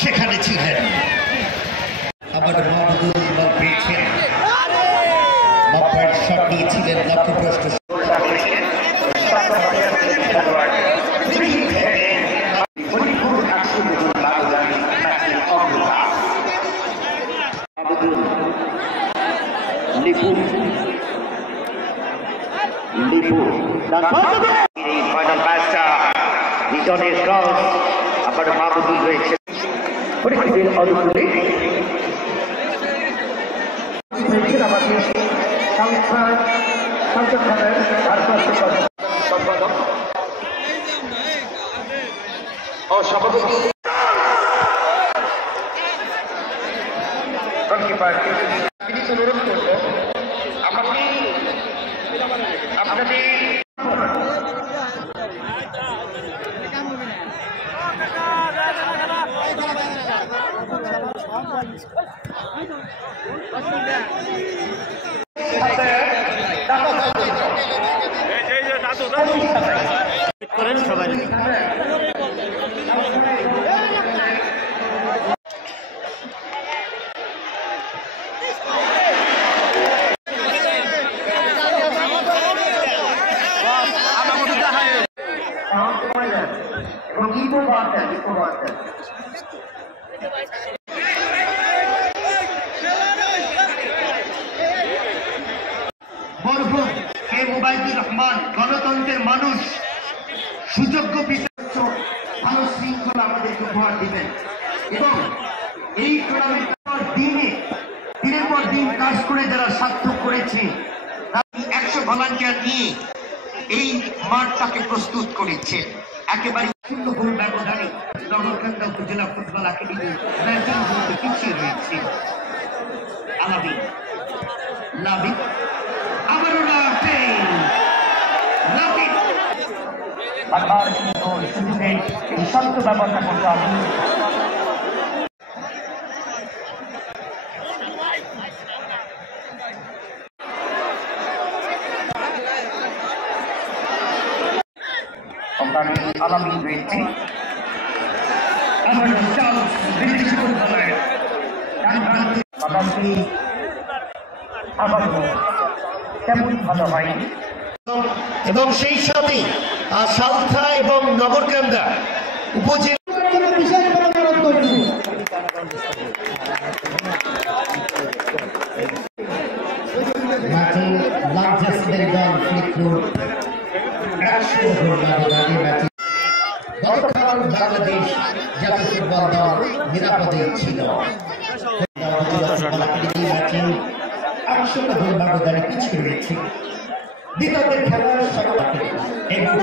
সেখানে ছিলেন আবার মাহমুদুল বল পেয়েছেন বাপ্পার শট নিয়েছিলেন লক্ষ্যভ্রষ্ট ফাইনাল ম্যাচটা রিটনের ক্রস আবার মাহমুদুল রয়েছে পরীক্ষিতের অনুকূলে অনুরোধ করব আমাকে আপনাদের করেন সবাই মরহুম কে মুবাইদুর রহমান গণতন্ত্রের মানুষ সুযোগ্য বিচার্য ভালো শৃঙ্খলা আমাদেরকে উপহার দিবেন এবং এই টুর্নামেন্টের দিনের পর দিন কাজ করে যারা সার্থক করেছে 100 ভলান্টিয়ার নিয়ে এই মাঠটাকে প্রস্তুত করেছে একেবারে শূন্য গোল ব্যবধানে নগরকান্দা উপজেলা ফুটবল একাডেমি ম্যাচের মধ্যে পিছিয়ে রয়েছে আলাবিন লাবিন আবারও সুযোগে এই শান্ত ব্যবস্থা করতে হবে আলামিন রয়েছে তেমন ভালো হয় এবং সেই সাথে সালথা এবং নগরকান্দা উপজেলা বিশেষ অনুরোধ করছি বাংলাদেশ জাতীয় ফুটবল দল নিরাপদে ছিল গোল ব্যবধানে পিছিয়ে রয়েছে বিতর্কের খেলার এবং